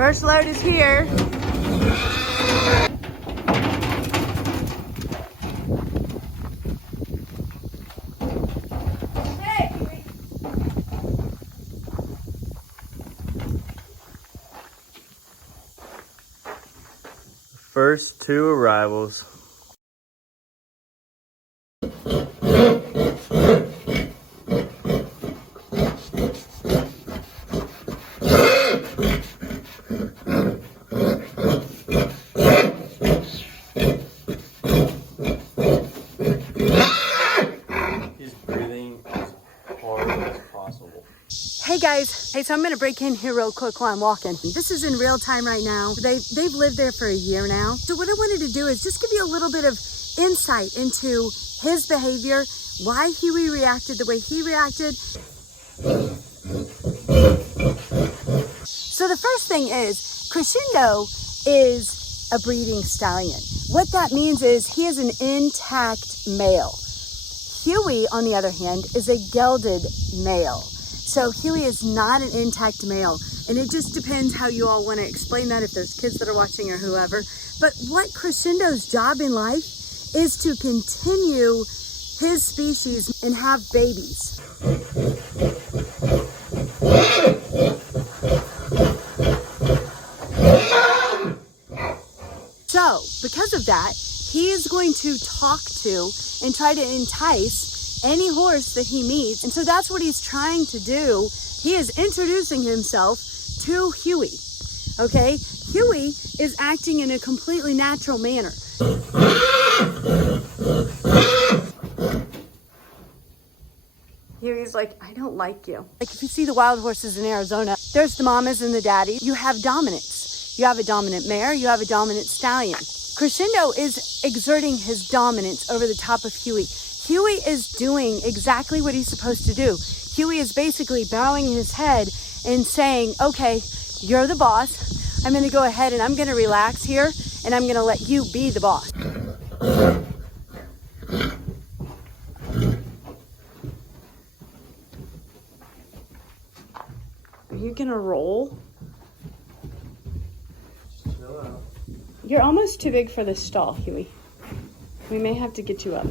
First load is here. First two arrivals. He's breathing as hard as possible. Hey guys, hey, so I'm gonna break in here real quick while I'm walking. This is in real time right now. They've lived there for a year now. So what I wanted to do is just give you a little bit of insight into his behavior, why Huey reacted the way he reacted. So the first thing is, Crescendo is a breeding stallion. What that means is he is an intact male. Huey, on the other hand, is a gelded male. So Huey is not an intact male. And it just depends how you all want to explain that, if there's kids that are watching or whoever. But what Crescendo's job in life is to continue his species and have babies. So because of that, he is going to talk to and try to entice any horse that he meets. And so that's what he's trying to do. He is introducing himself to Huey. Okay, Huey is acting in a completely natural manner. Huey's like, I don't like you. Like if you see the wild horses in Arizona, there's the mamas and the daddies. You have dominance. You have a dominant mare, you have a dominant stallion. Crescendo is exerting his dominance over the top of Huey. Huey is doing exactly what he's supposed to do. Huey is basically bowing his head and saying, okay, you're the boss. I'm gonna go ahead and I'm gonna relax here and I'm gonna let you be the boss. Are you gonna roll? Chill out. You're almost too big for this stall, Huey. We may have to get you up.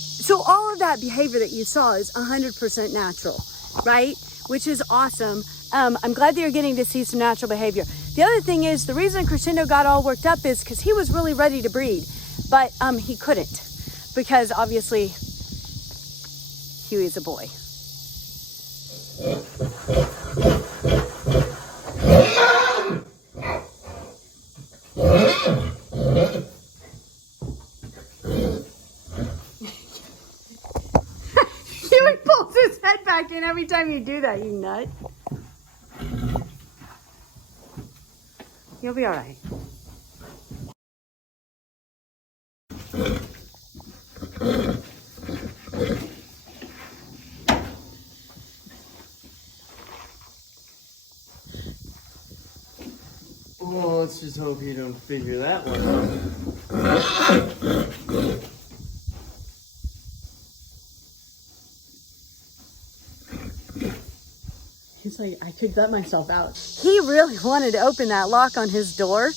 So all of that behavior that you saw is 100% natural, right? Which is awesome. I'm glad that you're getting to see some natural behavior. The other thing is, the reason Crescendo got all worked up is because he was really ready to breed, but he couldn't, because obviously Huey's a boy. Huey pulls his head back in every time you do that, you nut. You'll be all right. Well, let's just hope you don't figure that one out. He's like, I could let myself out. He really wanted to open that lock on his door.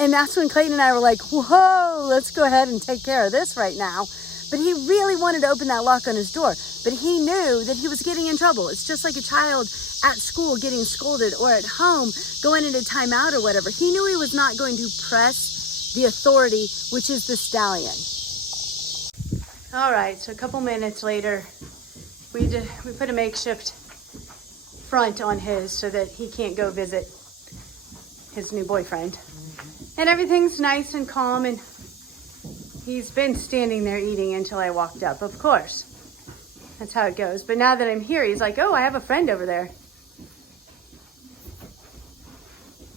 And that's when Clayton and I were like, whoa, let's go ahead and take care of this right now. But he really wanted to open that lock on his door. But he knew that he was getting in trouble. It's just like a child at school getting scolded, or at home going into timeout or whatever. He knew he was not going to press the authority, which is the stallion. All right, so a couple minutes later, we put a makeshift front on his so that he can't go visit his new boyfriend. And everything's nice and calm, and he's been standing there eating until I walked up, of course. That's how it goes. But now that I'm here, he's like, oh, I have a friend over there.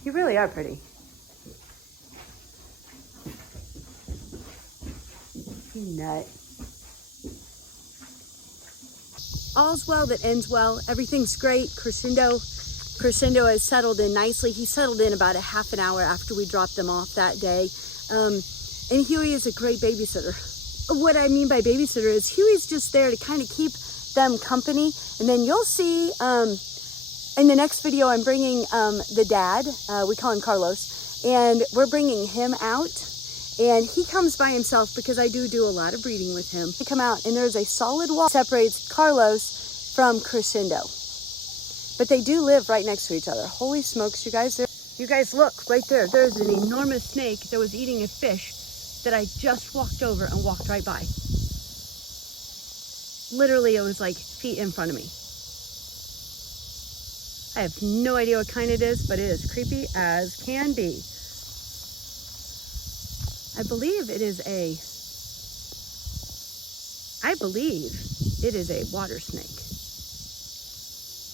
You really are pretty. You nut. All's well that ends well. Everything's great. Crescendo has settled in nicely. He settled in about a half an hour after we dropped him off that day. And Huey is a great babysitter. What I mean by babysitter is Huey's just there to kind of keep them company. And then you'll see in the next video, I'm bringing the dad, we call him Carlos, and we're bringing him out. And he comes by himself because I do a lot of breeding with him. They come out and there's a solid wall that separates Carlos from Crescendo. But they do live right next to each other. Holy smokes, you guys. You guys look right there. There's an enormous snake that was eating a fish that I just walked over and walked right by. Literally, it was like feet in front of me. I have no idea what kind it is, but it is creepy as can be. I believe it is a water snake.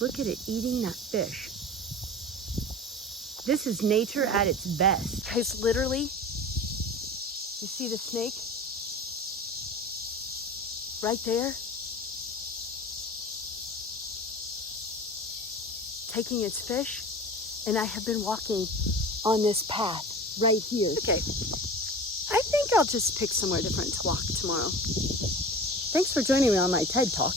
Look at it eating that fish. This is nature at its best. Guys, literally, you see the snake? Right there? Taking its fish, and I have been walking on this path right here. Okay, I think I'll just pick somewhere different to walk tomorrow. Thanks for joining me on my TED Talk.